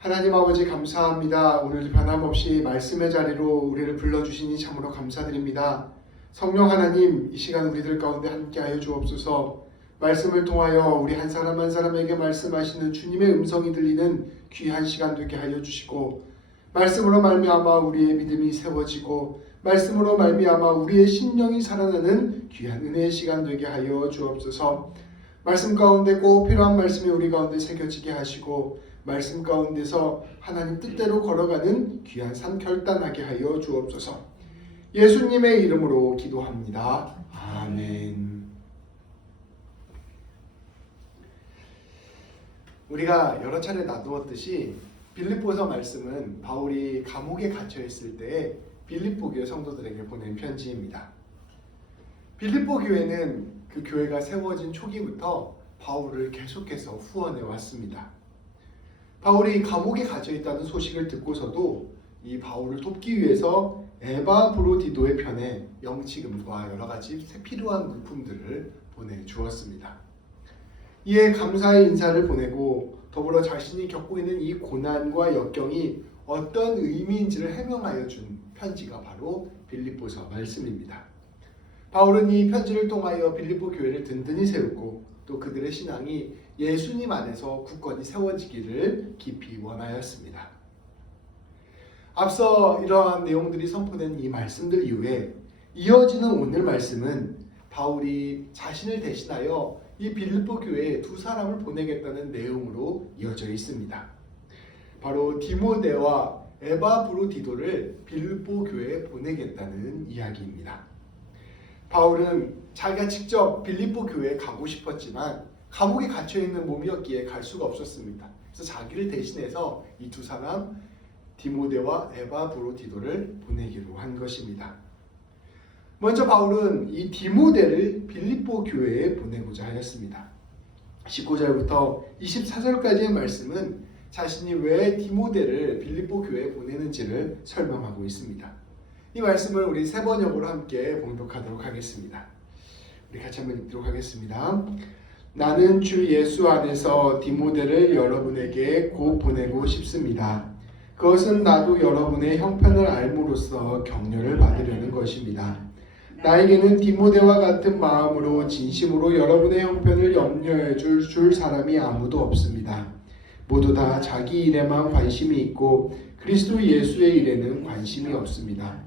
하나님 아버지 감사합니다. 오늘도 변함없이 말씀의 자리로 우리를 불러주시니 참으로 감사드립니다. 성령 하나님, 이 시간 우리들 가운데 함께하여 주옵소서. 말씀을 통하여 우리 한 사람 한 사람에게 말씀하시는 주님의 음성이 들리는 귀한 시간 되게 하여 주시고, 말씀으로 말미암아 우리의 믿음이 세워지고, 말씀으로 말미암아 우리의 신령이 살아나는 귀한 은혜의 시간 되게 하여 주옵소서. 말씀 가운데 꼭 필요한 말씀이 우리 가운데 새겨지게 하시고, 말씀 가운데서 하나님 뜻대로 걸어가는 귀한 삶 결단하게 하여 주옵소서. 예수님의 이름으로 기도합니다. 아멘. 우리가 여러 차례 나누었듯이 빌립보서 말씀은 바울이 감옥에 갇혀 있을 때 빌립보 교회 성도들에게 보낸 편지입니다. 빌립보 교회는 그 교회가 세워진 초기부터 바울을 계속해서 후원해 왔습니다. 바울이 감옥에 갇혀 있다는 소식을 듣고서도 이 바울을 돕기 위해서 에바브로디도의 편에 영치금과 여러 가지 필요한 물품들을 보내주었습니다. 이에 감사의 인사를 보내고 더불어 자신이 겪고 있는 이 고난과 역경이 어떤 의미인지를 해명하여 준 편지가 바로 빌립보서 말씀입니다. 바울은 이 편지를 통하여 빌립보 교회를 든든히 세우고 또 그들의 신앙이 예수님 안에서 굳건히 세워지기를 깊이 원하였습니다. 앞서 이러한 내용들이 선포된 이 말씀들 이후에 이어지는 오늘 말씀은 바울이 자신을 대신하여 이 빌립보 교회에 두 사람을 보내겠다는 내용으로 이어져 있습니다. 바로 디모데와 에바브로디도를 빌립보 교회에 보내겠다는 이야기입니다. 바울은 자기가 직접 빌립보 교회에 가고 싶었지만 감옥에 갇혀있는 몸이었기에 갈 수가 없었습니다. 그래서 자기를 대신해서 이 두 사람 디모데와 에바브로디도를 보내기로 한 것입니다. 먼저 바울은 이 디모데를 빌립보 교회에 보내고자 하였습니다. 19절부터 24절까지의 말씀은 자신이 왜 디모데를 빌립보 교회에 보내는지를 설명하고 있습니다. 이 말씀을 우리 세 번역으로 함께 봉독하도록 하겠습니다. 우리 같이 한번 읽도록 하겠습니다. 나는 주 예수 안에서 디모데를 여러분에게 곧 보내고 싶습니다. 그것은 나도 여러분의 형편을 알므로써 격려를 받으려는 것입니다. 나에게는 디모데와 같은 마음으로 진심으로 여러분의 형편을 염려해 줄 사람이 아무도 없습니다. 모두 다 자기 일에만 관심이 있고 그리스도 예수의 일에는 관심이 없습니다.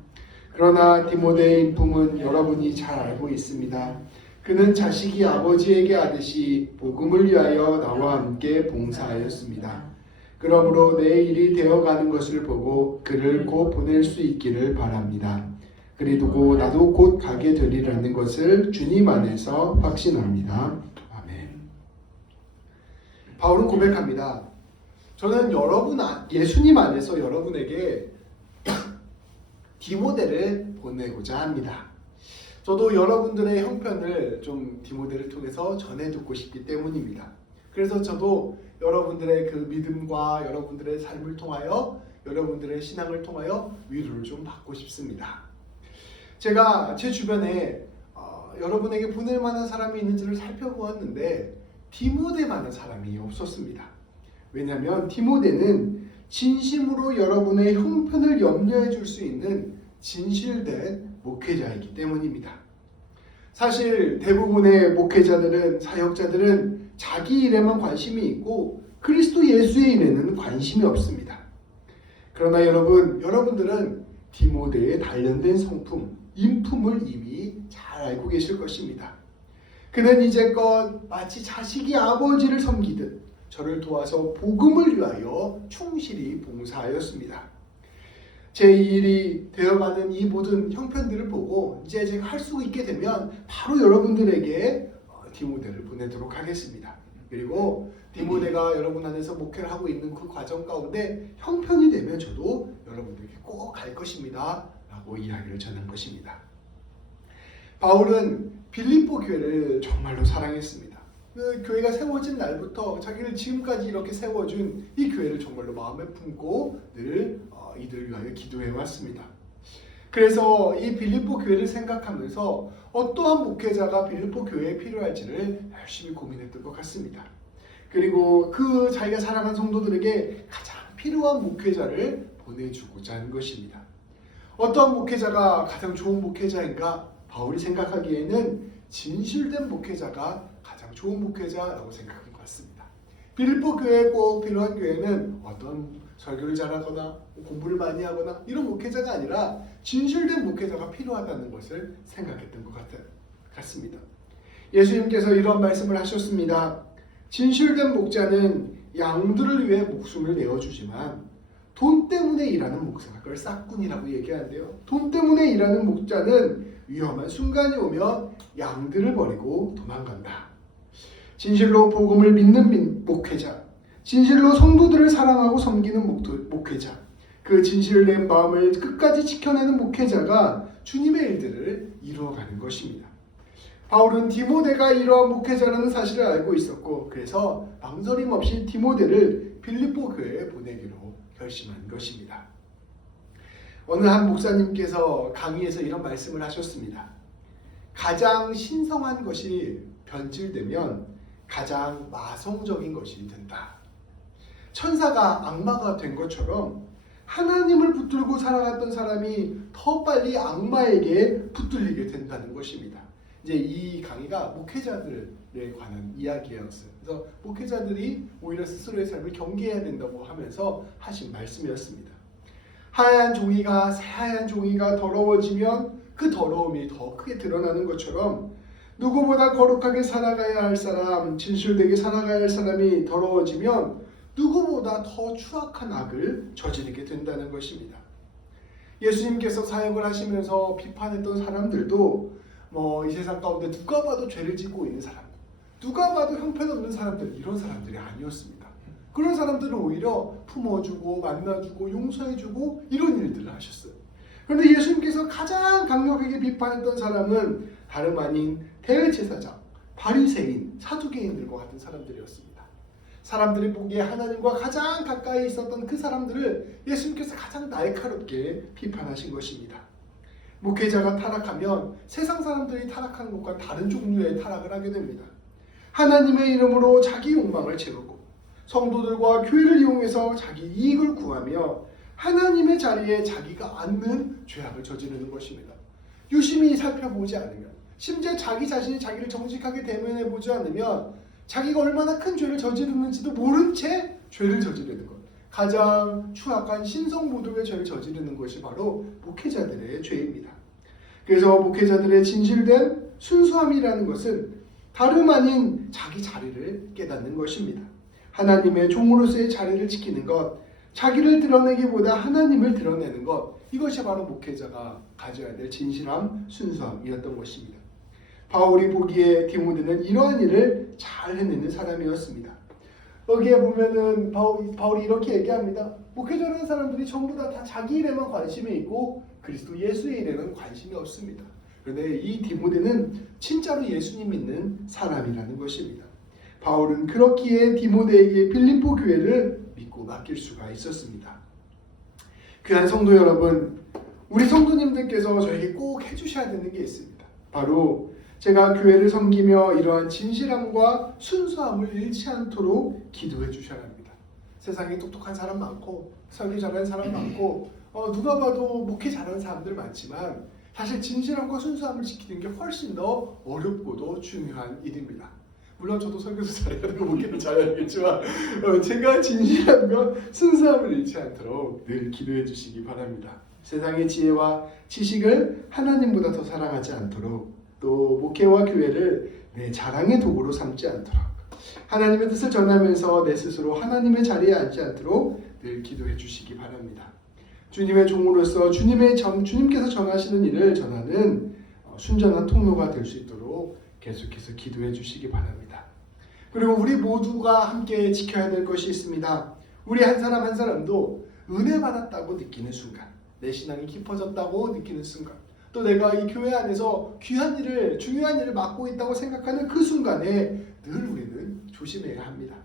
그러나 디모데의 인품은 여러분이 잘 알고 있습니다. 그는 자식이 아버지에게 하듯이 복음을 위하여 나와 함께 봉사하였습니다. 그러므로 내 일이 되어가는 것을 보고 그를 곧 보낼 수 있기를 바랍니다. 그리고 나도 곧 가게 되리라는 것을 주님 안에서 확신합니다. 아멘. 바울은 고백합니다. 저는 예수님 안에서 여러분에게 디모데를 보내고자 합니다. 저도 여러분들의 형편을 좀 디모데를 통해서 전해 듣고 싶기 때문입니다. 그래서 저도 여러분들의 그 믿음과 여러분들의 삶을 통하여 여러분들의 신앙을 통하여 위로를 좀 받고 싶습니다. 제가 제 주변에 여러분에게 보낼 만한 사람이 있는지를 살펴보았는데 디모데만한 사람이 없었습니다. 왜냐하면 디모데는 진심으로 여러분의 형편을 염려해 줄 수 있는 진실된 목회자이기 때문입니다. 사실 대부분의 목회자들은, 사역자들은 자기 일에만 관심이 있고 그리스도 예수의 일에는 관심이 없습니다. 그러나 여러분들은 디모데의 단련된 성품, 인품을 이미 잘 알고 계실 것입니다. 그는 이제껏 마치 자식이 아버지를 섬기듯 저를 도와서 복음을 위하여 충실히 봉사하였습니다. 제 일이 되어가는 이 모든 형편들을 보고 이제 제가 할 수 있게 되면 바로 여러분들에게 디모데를 보내도록 하겠습니다. 그리고 디모데가 여러분 안에서 목회를 하고 있는 그 과정 가운데 형편이 되면 저도 여러분들에게 꼭 갈 것입니다. 라고 이야기를 전한 것입니다. 바울은 빌립보 교회를 정말로 사랑했습니다. 그 교회가 세워진 날부터 자기를 지금까지 이렇게 세워준 이 교회를 정말로 마음에 품고 늘 이들을 위하여 기도해 왔습니다. 그래서 이 빌립보 교회를 생각하면서 어떠한 목회자가 빌립보 교회에 필요할지를 열심히 고민했던 것 같습니다. 그리고 그 자기가 사랑한 성도들에게 가장 필요한 목회자를 보내주고자 하는 것입니다. 어떠한 목회자가 가장 좋은 목회자인가? 바울이 생각하기에는 진실된 목회자가 가장 좋은 목회자라고 생각한 것 같습니다. 빌립보 교회에 꼭 필요한 교회는 어떤 설교를 잘하거나 공부를 많이 하거나 이런 목회자가 아니라 진실된 목회자가 필요하다는 것을 생각했던 것 같습니다. 예수님께서 이런 말씀을 하셨습니다. 진실된 목자는 양들을 위해 목숨을 내어주지만 돈 때문에 일하는 목사가 그걸 싹군이라고 얘기하는데요. 돈 때문에 일하는 목자는 위험한 순간이 오면 양들을 버리고 도망간다. 진실로 복음을 믿는 목회자, 진실로 성도들을 사랑하고 섬기는 목회자, 그 진실된 마음을 끝까지 지켜내는 목회자가 주님의 일들을 이루어가는 것입니다. 바울은 디모데가 이러한 목회자라는 사실을 알고 있었고 그래서 망설임 없이 디모데를 빌립보 교회에 보내기로 결심한 것입니다. 어느 한 목사님께서 강의에서 이런 말씀을 하셨습니다. 가장 신성한 것이 변질되면 가장 마성적인 것이 된다. 천사가 악마가 된 것처럼 하나님을 붙들고 살아갔던 사람이 더 빨리 악마에게 붙들리게 된다는 것입니다. 이제 이 강의가 목회자들에 관한 이야기였어요. 그래서 목회자들이 오히려 스스로의 삶을 경계해야 된다고 하면서 하신 말씀이었습니다. 하얀 종이가 새하얀 종이가 더러워지면 그 더러움이 더 크게 드러나는 것처럼 누구보다 거룩하게 살아가야 할 사람, 진실되게 살아가야 할 사람이 더러워지면 누구보다 더 추악한 악을 저지르게 된다는 것입니다. 예수님께서 사역을 하시면서 비판했던 사람들도 이 세상 가운데 누가 봐도 죄를 짓고 있는 사람, 누가 봐도 형편없는 사람들, 이런 사람들이 아니었습니다. 그런 사람들은 오히려 품어주고 만나주고 용서해주고 이런 일들을 하셨어요. 그런데 예수님께서 가장 강력하게 비판했던 사람은 다름 아닌 대제사장, 바리새인, 사두개인들과 같은 사람들이었습니다. 사람들이 보기에 하나님과 가장 가까이 있었던 그 사람들을 예수님께서 가장 날카롭게 비판하신 것입니다. 목회자가 타락하면 세상 사람들이 타락한 것과 다른 종류의 타락을 하게 됩니다. 하나님의 이름으로 자기 욕망을 채우고 성도들과 교회를 이용해서 자기 이익을 구하며 하나님의 자리에 자기가 앉는 죄악을 저지르는 것입니다. 유심히 살펴보지 않으면, 심지어 자기 자신이 자기를 정직하게 대면해보지 않으면 자기가 얼마나 큰 죄를 저지르는지도 모른 채 죄를 저지르는 것, 가장 추악한 신성모독의 죄를 저지르는 것이 바로 목회자들의 죄입니다. 그래서 목회자들의 진실된 순수함이라는 것은 다름 아닌 자기 자리를 깨닫는 것입니다. 하나님의 종으로서의 자리를 지키는 것, 자기를 드러내기보다 하나님을 드러내는 것, 이것이 바로 목회자가 가져야 될 진실함, 순수함이었던 것입니다. 바울이 보기에 디모데는 이러한 일을 잘 해내는 사람이었습니다. 여기에 보면은 바울이 이렇게 얘기합니다. 목회자라는 사람들이 전부 다 자기 일에만 관심이 있고 그리스도 예수의 일에는 관심이 없습니다. 그런데 이 디모데는 진짜로 예수님 믿는 사람이라는 것입니다. 바울은 그렇기에 디모데에게 빌립보 교회를 믿고 맡길 수가 있었습니다. 귀한 성도 여러분, 우리 성도님들께서 저에게 꼭 해주셔야 되는 게 있습니다. 바로 제가 교회를 섬기며 이러한 진실함과 순수함을 잃지 않도록 기도해 주셔야 합니다. 세상에 똑똑한 사람 많고 설교 잘하는 사람 많고 누가 봐도 목회 잘하는 사람들 많지만 사실 진실함과 순수함을 지키는 게 훨씬 더 어렵고도 중요한 일입니다. 물론 저도 설교도 잘해야 되고 목회도 잘해야겠지만 제가 진실함과 순수함을 잃지 않도록 늘 기도해 주시기 바랍니다. 세상의 지혜와 지식을 하나님보다 더 사랑하지 않도록, 또 목회와 교회를 내 자랑의 도구로 삼지 않도록, 하나님의 뜻을 전하면서 내 스스로 하나님의 자리에 앉지 않도록 늘 기도해 주시기 바랍니다. 주님의 종으로서 주님께서 전하시는 일을 전하는 순전한 통로가 될 수 있도록 계속해서 기도해 주시기 바랍니다. 그리고 우리 모두가 함께 지켜야 될 것이 있습니다. 우리 한 사람 한 사람도 은혜 받았다고 느끼는 순간, 내 신앙이 깊어졌다고 느끼는 순간, 또 내가 이 교회 안에서 귀한 일을, 중요한 일을 맡고 있다고 생각하는 그 순간에 늘 우리는 조심해야 합니다.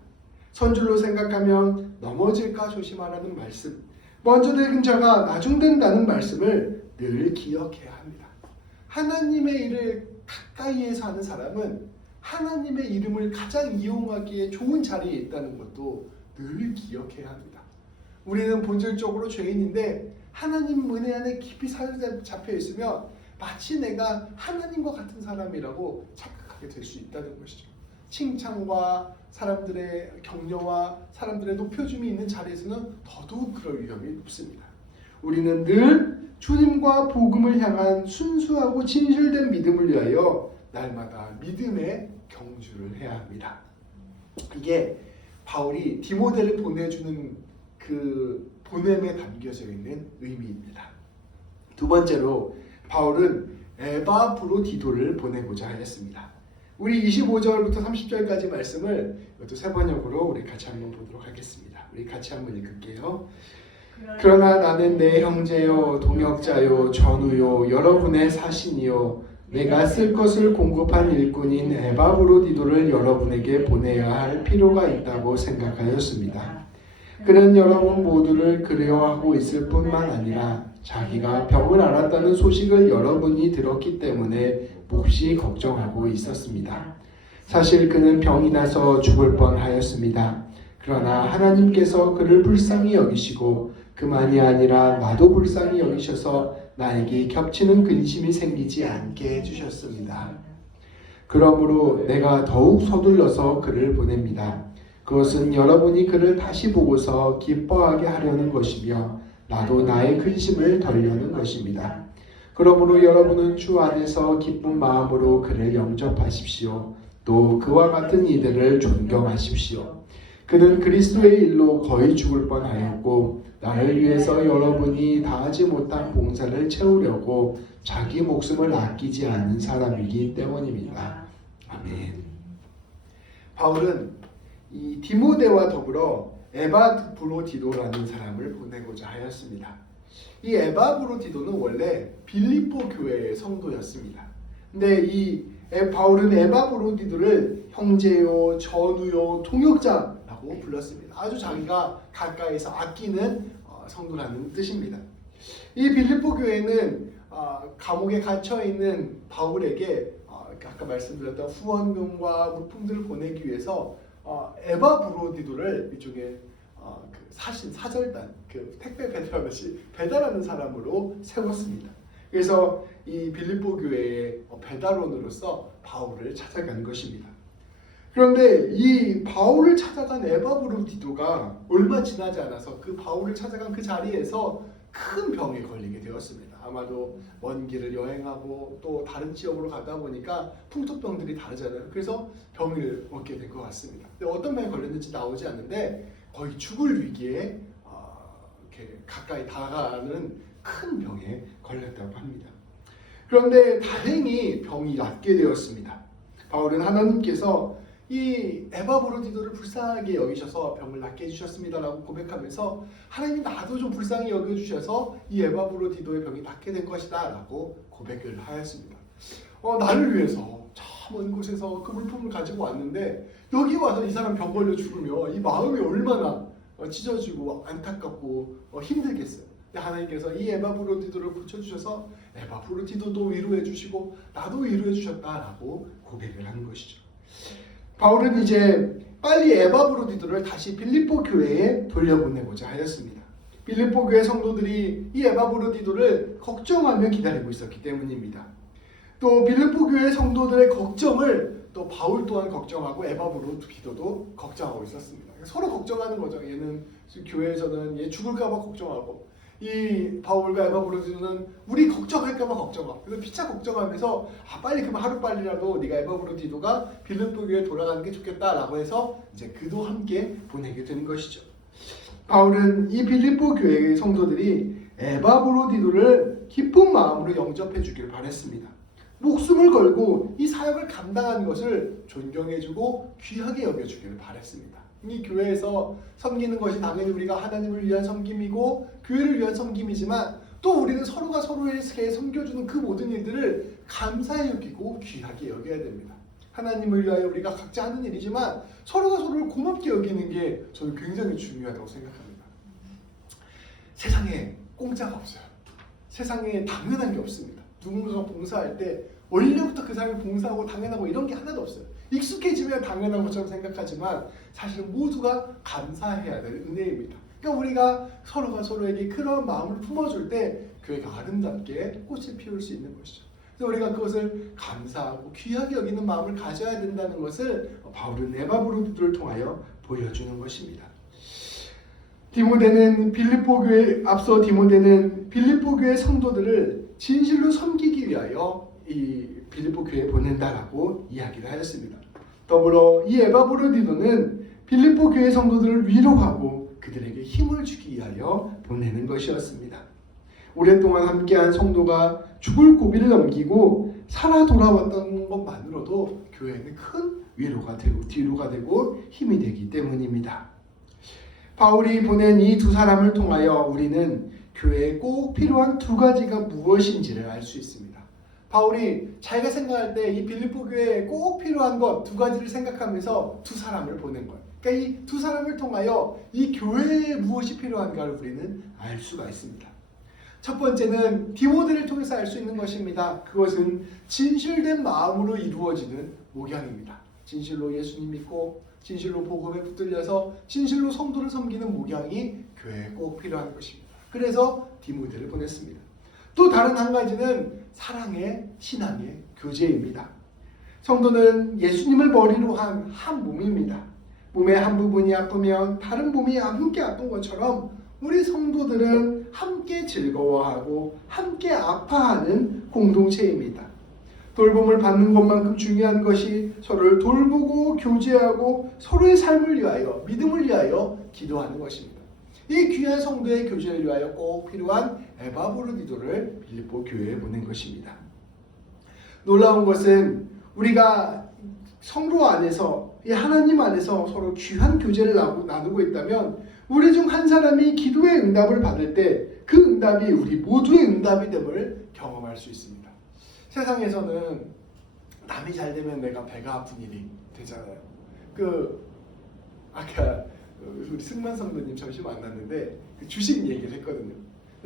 선줄로 생각하면 넘어질까 조심하라는 말씀, 먼저 된 자가 나중된다는 말씀을 늘 기억해야 합니다. 하나님의 일을 가까이에서 하는 사람은 하나님의 이름을 가장 이용하기에 좋은 자리에 있다는 것도 늘 기억해야 합니다. 우리는 본질적으로 죄인인데 하나님 은혜 안에 깊이 사로잡혀 있으면 마치 내가 하나님과 같은 사람이라고 착각하게 될 수 있다는 것이죠. 칭찬과 사람들의 격려와 사람들의 높여줌이 있는 자리에서는 더더욱 그럴 위험이 높습니다. 우리는 늘 주님과 복음을 향한 순수하고 진실된 믿음을 위하여 날마다 믿음의 경주를 해야 합니다. 이게 바울이 디모데를 보내주는 그 보냄에 담겨져 있는 의미입니다. 두 번째로 바울은 에바브로디도를 보내고자 하였습니다. 우리 25절부터 30절까지 말씀을 이것도 세 번역으로 우리 같이 한번 보도록 하겠습니다. 우리 같이 한번 읽을게요. 그러나 나는 내 형제요 동역자요 전우요 여러분의 사신이요 내가 쓸 것을 공급한 일꾼인 에바브로디도를 여러분에게 보내야 할 필요가 있다고 생각하였습니다. 그는 여러분 모두를 그리워하고 있을 뿐만 아니라 자기가 병을 앓았다는 소식을 여러분이 들었기 때문에 몹시 걱정하고 있었습니다. 사실 그는 병이 나서 죽을 뻔하였습니다. 그러나 하나님께서 그를 불쌍히 여기시고 그만이 아니라 나도 불쌍히 여기셔서 나에게 겹치는 근심이 생기지 않게 해주셨습니다. 그러므로 내가 더욱 서둘러서 그를 보냅니다. 그것은 여러분이 그를 다시 보고서 기뻐하게 하려는 것이며 나도 나의 근심을 덜려는 것입니다. 그러므로 여러분은 주 안에서 기쁜 마음으로 그를 영접하십시오. 또 그와 같은 이들을 존경하십시오. 그는 그리스도의 일로 거의 죽을 뻔하였고 나를 위해서 여러분이 다하지 못한 봉사를 채우려고 자기 목숨을 아끼지 않은 사람이기 때문입니다. 아멘. 바울은 이 디모데와 더불어 에바브로디도라는 사람을 보내고자 하였습니다. 이 에바브로디도는 원래 빌립보 교회의 성도였습니다. 근데 이 바울은 에바브로디도를 형제요, 전우요, 동역자라고 불렀습니다. 아주 자기가 가까이서 아끼는 성도라는 뜻입니다. 이 빌립보 교회는 감옥에 갇혀 있는 바울에게 아까 말씀드렸던 후원금과 물품들을 보내기 위해서 에바브로디도를 이쪽에 그 사절단, 그 택배 배달하듯이 배달하는 사람으로 세웠습니다. 그래서 이 빌립보 교회의 배달원으로서 바울을 찾아간 것입니다. 그런데 이 바울을 찾아간 에바브로디도가 얼마 지나지 않아서 그 바울을 찾아간 그 자리에서 큰 병에 걸리게 되었습니다. 아마도 먼 길을 여행하고 또 다른 지역으로 가다 보니까 풍토병들이 다르잖아요. 그래서 병을 얻게 된 것 같습니다. 근데 어떤 병에 걸렸는지 나오지 않는데 거의 죽을 위기에 이렇게 가까이 다가가는 큰 병에 걸렸다고 합니다. 그런데 다행히 병이 낫게 되었습니다. 바울은 하나님께서 이 에바브로디도를 불쌍하게 여기셔서 병을 낫게 해주셨습니다라고 고백하면서 하나님이 나도 좀 불쌍히 여겨주셔서 이 에바브로디도의 병이 낫게 된 것이다 라고 고백을 하였습니다. 나를 위해서 저 먼 곳에서 그 물품을 가지고 왔는데 여기 와서 이 사람 병 걸려 죽으면 이 마음이 얼마나 찢어지고 안타깝고 힘들겠어요. 하나님께서 이 에바브로디도를 고쳐주셔서 에바브로디도도 위로해 주시고 나도 위로해 주셨다라고 고백을 하는 것이죠. 바울은 이제 빨리 에바브로디도를 다시 빌립보 교회에 돌려보내고자 하였습니다. 빌립보 교회 성도들이 이 에바브로디도를 걱정하며 기다리고 있었기 때문입니다. 또 빌립보 교회 성도들의 걱정을 또 바울 또한 걱정하고 에바브로디도도 걱정하고 있었습니다. 서로 걱정하는 거죠. 얘는 교회에서는 얘 죽을까 봐 걱정하고 이 바울과 에바브로디도는 우리 걱정할까봐 걱정하고 그래서 피차 걱정하면서 빨리 그만 하루빨리라도 네가 에바브로디도가 빌립보 교회에 돌아가는 게 좋겠다라고 해서 이제 그도 함께 보내게 된 것이죠. 바울은 이 빌립보 교회의 성도들이 에바브로디도를 기쁜 마음으로 영접해 주기를 바랬습니다. 목숨을 걸고 이 사역을 감당하는 것을 존경해주고 귀하게 여겨주기를 바랬습니다. 이 교회에서 섬기는 것이 당연히 우리가 하나님을 위한 섬김이고 교회를 위한 섬김이지만 또 우리는 서로가 서로에게 섬겨주는 그 모든 일들을 감사히 여기고 귀하게 여겨야 됩니다. 하나님을 위하여 우리가 각자 하는 일이지만 서로가 서로를 고맙게 여기는 게 저는 굉장히 중요하다고 생각합니다. 세상에 공짜가 없어요. 세상에 당연한 게 없습니다. 누군가가 봉사할 때 원래부터 그 사람이 봉사하고 당연하고 이런 게 하나도 없어요. 익숙해지면 당연한 것처럼 생각하지만 사실은 모두가 감사해야 될 은혜입니다. 그러니까 우리가 서로가 서로에게 그런 마음을 품어줄 때 교회가 아름답게 꽃을 피울 수 있는 것이죠. 그래서 우리가 그것을 감사하고 귀하게 여기는 마음을 가져야 된다는 것을 바울은 에바브로디도를 통하여 보여주는 것입니다. 앞서 디모데는 빌립보 교회 성도들을 진실로 섬기기 위하여 이 빌립보 교회에 보낸다라고 이야기를 하였습니다. 더불어 이 에바브로디도는 빌립보 교회 성도들을 위로하고 그들에게 힘을 주기 위하여 보내는 것이었습니다. 오랫동안 함께한 성도가 죽을 고비를 넘기고 살아 돌아왔던 것만으로도 교회는 큰 위로가 되고 뒤로가 되고 힘이 되기 때문입니다. 바울이 보낸 이 두 사람을 통하여 우리는 교회에 꼭 필요한 두 가지가 무엇인지를 알 수 있습니다. 바울이 자기가 생각할 때 이 빌립보 교회에 꼭 필요한 것 두 가지를 생각하면서 두 사람을 보낸 거예요. 그러니까 이 두 사람을 통하여 이 교회에 무엇이 필요한가를 우리는 알 수가 있습니다. 첫 번째는 디모데를 통해서 알 수 있는 것입니다. 그것은 진실된 마음으로 이루어지는 목양입니다. 진실로 예수님 믿고 진실로 복음에 붙들려서 진실로 성도를 섬기는 목양이 교회에 꼭 필요한 것입니다. 그래서 디모데를 보냈습니다. 또 다른 한 가지는 사랑의 신앙의 교제입니다. 성도는 예수님을 머리로 한 한 몸입니다. 몸의 한 부분이 아프면 다른 몸이 함께 아픈 것처럼 우리 성도들은 함께 즐거워하고 함께 아파하는 공동체입니다. 돌봄을 받는 것만큼 중요한 것이 서로를 돌보고 교제하고 서로의 삶을 위하여 믿음을 위하여 기도하는 것입니다. 이 귀한 성도의 교제를 위하여 꼭 필요한 에바브로디도를 빌립보 교회에 보낸 것입니다. 놀라운 것은 우리가 성도 안에서 이 하나님 안에서 서로 귀한 교제를 나누고 있다면 우리 중 한 사람이 기도의 응답을 받을 때 그 응답이 우리 모두의 응답이 됨을 경험할 수 있습니다. 세상에서는 남이 잘 되면 내가 배가 아픈 일이 되잖아요. 아까 우리 승만 성도님 잠시 만났는데 주식 얘기를 했거든요.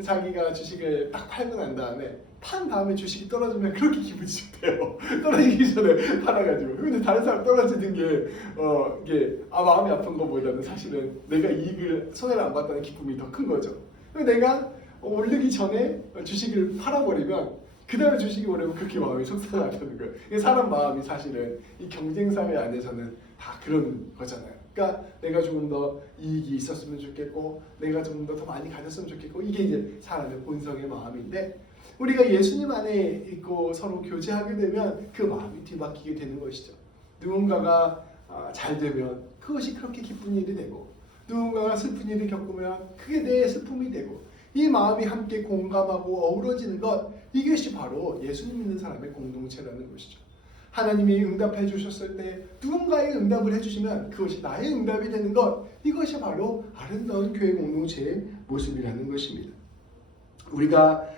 자기가 주식을 딱 팔고 난 다음에 판 다음에 주식이 떨어지면 그렇게 기분이 좋대요. 떨어지기 전에 팔아가지고. 근데 다른 사람 떨어지는 이게 마음이 아픈 것보다는 사실은 내가 손해를 안 봤다는 기쁨이 더 큰 거죠. 내가 오르기 전에 주식을 팔아버리면 그 다음에 주식이 오르면 그렇게 마음이 속상하다는 거예요. 사람 마음이 사실은 이 경쟁사회 안에서는 다 그런 거잖아요. 그러니까 내가 조금 더 이익이 있었으면 좋겠고 내가 좀 더 많이 가졌으면 좋겠고 이게 이제 사람의 본성의 마음인데 우리가 예수님 안에 있고 서로 교제하게 되면 그 마음이 뒤바뀌게 되는 것이죠. 누군가가 잘 되면 그것이 그렇게 기쁜 일이 되고 누군가가 슬픈 일을 겪으면 그게 내 슬픔이 되고 이 마음이 함께 공감하고 어우러지는 것 이것이 바로 예수님 믿는 사람의 공동체라는 것이죠. 하나님이 응답해 주셨을 때 누군가의 응답을 해주시면 그것이 나의 응답이 되는 것 이것이 바로 아름다운 교회 공동체의 모습이라는 것입니다. 우리가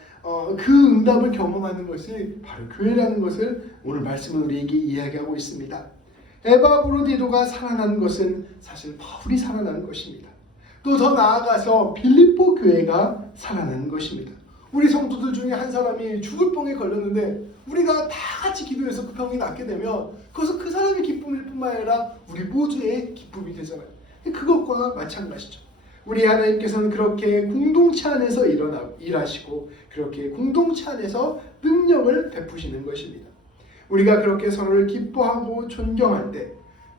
그 응답을 경험하는 것이 바로 교회라는 것을 오늘 말씀은 우리에게 이야기하고 있습니다. 에바브로디도가 살아난 것은 사실 바울이 살아난 것입니다. 또 더 나아가서 빌립보 교회가 살아난 것입니다. 우리 성도들 중에 한 사람이 죽을 병에 걸렸는데 우리가 다 같이 기도해서 그 병이 낫게 되면 그것은 그 사람의 기쁨일 뿐만 아니라 우리 모두의 기쁨이 되잖아요. 그것과 마찬가지죠. 우리 하나님께서는 그렇게 공동체 안에서 일하시고 그렇게 공동체 안에서 능력을 베푸시는 것입니다. 우리가 그렇게 서로를 기뻐하고 존경할 때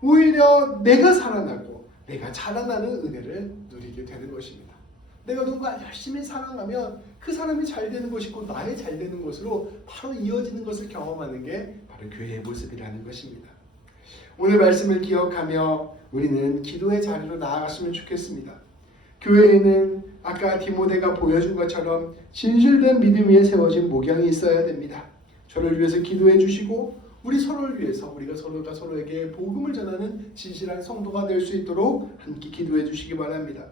오히려 내가 살아나고 내가 자라나는 은혜를 누리게 되는 것입니다. 내가 누군가 열심히 사랑하면 그 사람이 잘 되는 것이고 나의 잘 되는 것으로 바로 이어지는 것을 경험하는 게 바로 교회의 모습이라는 것입니다. 오늘 말씀을 기억하며 우리는 기도의 자리로 나아갔으면 좋겠습니다. 교회에는 아까 디모데가 보여준 것처럼 진실된 믿음 위에 세워진 목양이 있어야 됩니다. 저를 위해서 기도해 주시고 우리 서로를 위해서 우리가 서로가 서로에게 복음을 전하는 진실한 성도가 될 수 있도록 함께 기도해 주시기 바랍니다.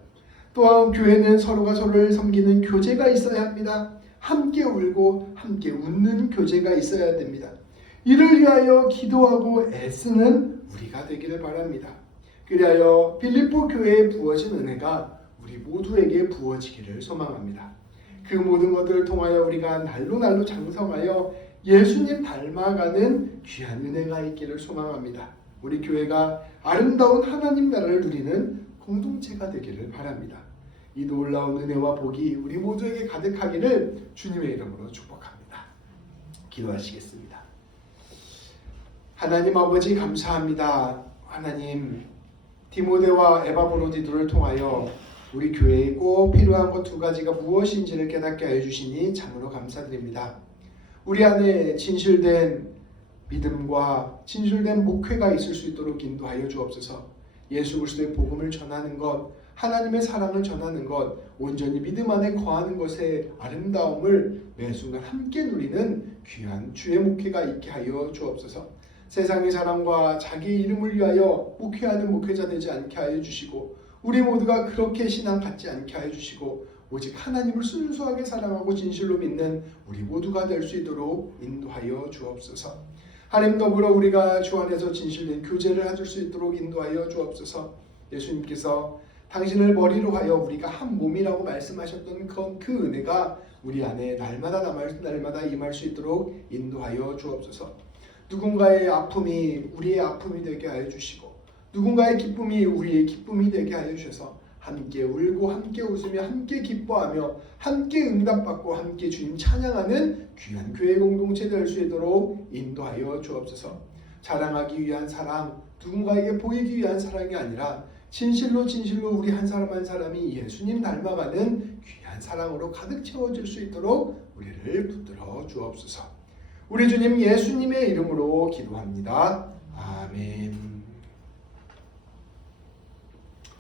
또한 교회는 서로가 서로를 섬기는 교제가 있어야 합니다. 함께 울고 함께 웃는 교제가 있어야 됩니다. 이를 위하여 기도하고 애쓰는 우리가 되기를 바랍니다. 그리하여 빌립보 교회에 부어진 은혜가 우리 모두에게 부어지기를 소망합니다. 그 모든 것들을 통하여 우리가 날로 장성하여 예수님 닮아가는 귀한 은혜가 있기를 소망합니다. 우리 교회가 아름다운 하나님 나라를 누리는 공동체가 되기를 바랍니다. 이 놀라운 은혜와 복이 우리 모두에게 가득하기를 주님의 이름으로 축복합니다. 기도하시겠습니다. 하나님 아버지 감사합니다. 하나님 디모데와 에바브로디도를 통하여 우리 교회에 꼭 필요한 것 두 가지가 무엇인지를 깨닫게 하여 주시니 참으로 감사드립니다. 우리 안에 진실된 믿음과 진실된 목회가 있을 수 있도록 인도하여 주옵소서. 예수 그리스도의 복음을 전하는 것, 하나님의 사랑을 전하는 것, 온전히 믿음 안에 거하는 것의 아름다움을 매 순간 함께 누리는 귀한 주의 목회가 있게 하여 주옵소서. 세상의 사람과 자기 이름을 위하여 목회하는 목회자 되지 않게 하여 주시고, 우리 모두가 그렇게 신앙 갖지 않게 하여 주시고, 오직 하나님을 순수하게 사랑하고 진실로 믿는 우리 모두가 될 수 있도록 인도하여 주옵소서. 하나님 더불어 우리가 주 안에서 진실된 교제를 가질 수 있도록 인도하여 주옵소서. 예수님께서 당신을 머리로 하여 우리가 한 몸이라고 말씀하셨던 그 은혜가 우리 안에 날마다 임할 수 있도록 인도하여 주옵소서. 누군가의 아픔이 우리의 아픔이 되게 하여 주시고, 누군가의 기쁨이 우리의 기쁨이 되게 하여 주셔서 함께 울고 함께 웃으며 함께 기뻐하며 함께 응답받고 함께 주님 찬양하는 귀한 교회 공동체 될 수 있도록 인도하여 주옵소서. 자랑하기 위한 사랑, 누군가에게 보이기 위한 사랑이 아니라 진실로 우리 한 사람 한 사람이 예수님 닮아가는 귀한 사랑으로 가득 채워질 수 있도록 우리를 붙들어 주옵소서. 우리 주님 예수님의 이름으로 기도합니다. 아멘.